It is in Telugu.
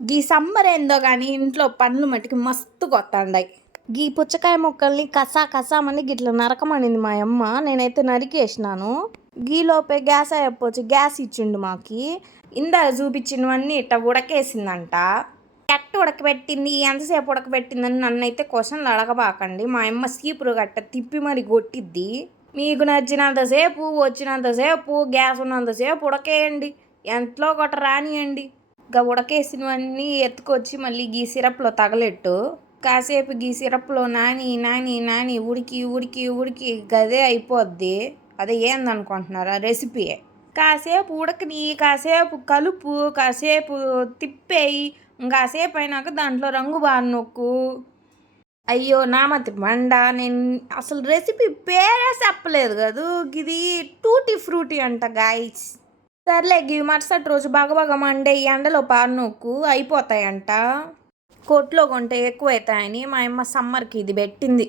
గీ సమ్మర్ ఏందో కానీ ఇంట్లో పండ్లు మట్టికి మస్తు కొత్తండాయి. గీ పుచ్చకాయ ముక్కల్ని కసా కసామని గిట్ల నరకమనింది మా అమ్మ. నేనైతే నరికేసినాను. గీలోపే గ్యాస్ అయిపోవచ్చు. గ్యాస్ ఇచ్చిండు మాకి. ఇందాక చూపించినవన్నీ ఇట్ట ఉడకేసిందంట. ఎట్ట ఉడకబెట్టింది, ఎంతసేపు ఉడకబెట్టిందని నన్నైతే క్వశ్చన్లు అడగబాకండి. మా అమ్మ సీపురు గట్ట తిప్పి మరి కొట్టిద్ది. మీకు నచ్చినంతసేపు వచ్చినంతసేపు గ్యాస్ ఉన్నంతసేపు ఉడకేయండి, ఎంతలో గట్ట రానియండి. ఇంకా ఉడకేసినవన్నీ ఎత్తుకొచ్చి మళ్ళీ గీ సిరప్లో తగలెట్టు. కాసేపు గీ సిరప్లో నాని నాని నాని ఉడికి ఉడికి ఉడికి గదే అయిపోద్ది. అదే ఏందనుకుంటున్నారా, రెసిపీయే. కాసేపు ఉడకని, కాసేపు కలుపు, కాసేపు తిప్పేయి, ఇంకాసేపు అయినాక దాంట్లో రంగు బాగా నొక్కు. అయ్యో నామతి మండ, నేను అసలు రెసిపీ పేరే చెప్పలేదు కదా. ఇది టూటీ ఫ్రూటీ అంట గాయస్. సర్లే గివి మరుసటి రోజు బాగా మండే ఎండలో పానొక్కు అయిపోతాయంట. కొట్లో కొంటే ఎక్కువ అవుతాయని మా అమ్మ సమ్మర్కి ఇది పెట్టింది.